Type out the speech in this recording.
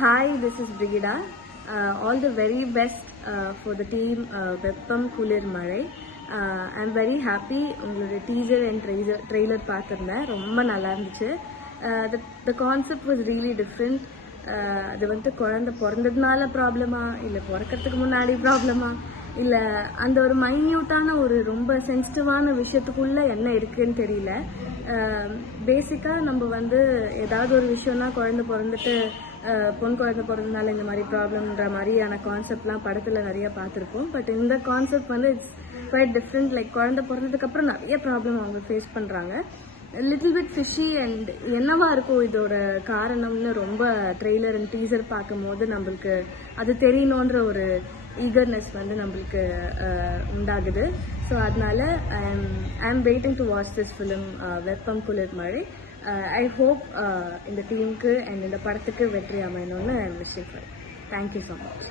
Hi this is Brigida. All the very best for the team Veppam Kulir Mazhai I'm very happy உங்களோட teaser and trailer trailer பார்த்துருந்தேன். ரொம்ப நல்லா இருந்துச்சு. The concept was really different அது வந்து குழந்தை பிறந்ததுனால ப்ராப்ளமா இல்லை பிறக்கிறதுக்கு முன்னாடி ப்ராப்ளமா இல்லை அந்த ஒரு மைன்யூட்டான ஒரு ரொம்ப சென்சிட்டிவான விஷயத்துக்குள்ளே என்ன இருக்குன்னு தெரியல. பேசிக்காக நம்ம வந்து ஏதாவது ஒரு விஷயம்னா குழந்தை பிறந்துட்டு பொன் குழந்தை பிறந்தனால இந்த மாதிரி ப்ராப்ளம்ன்ற மாதிரியான கான்செப்ட்லாம் படத்தில் நிறைய பார்த்துருப்போம். பட் இந்த கான்செப்ட் வந்து இட்ஸ் குவைட் டிஃப்ரெண்ட் லைக் குழந்தை பிறந்ததுக்கப்புறம் நிறைய ப்ராப்ளம் அவங்க ஃபேஸ் பண்ணுறாங்க லிட்டில் பிட் ஃபிஷி அண்ட் என்னவா இருக்கும் இதோட காரணம்னு ரொம்ப ட்ரெய்லர் அண்ட் டீசர் பார்க்கும்போது நம்மளுக்கு அது தெரியணுன்ற ஒரு ஈகர்னஸ் வந்து நம்மளுக்கு உண்டாகுது. ஸோ அதனால I am waiting to watch this film வெப்பம் குளிர் மழை. Uh, ஐ ஹோப் uh, இந்த டீமுக்கு அண்ட் இந்த படத்துக்கு வெற்றி அமையணும்னு விஷயம் தேங்க்யூ ஸோ மச்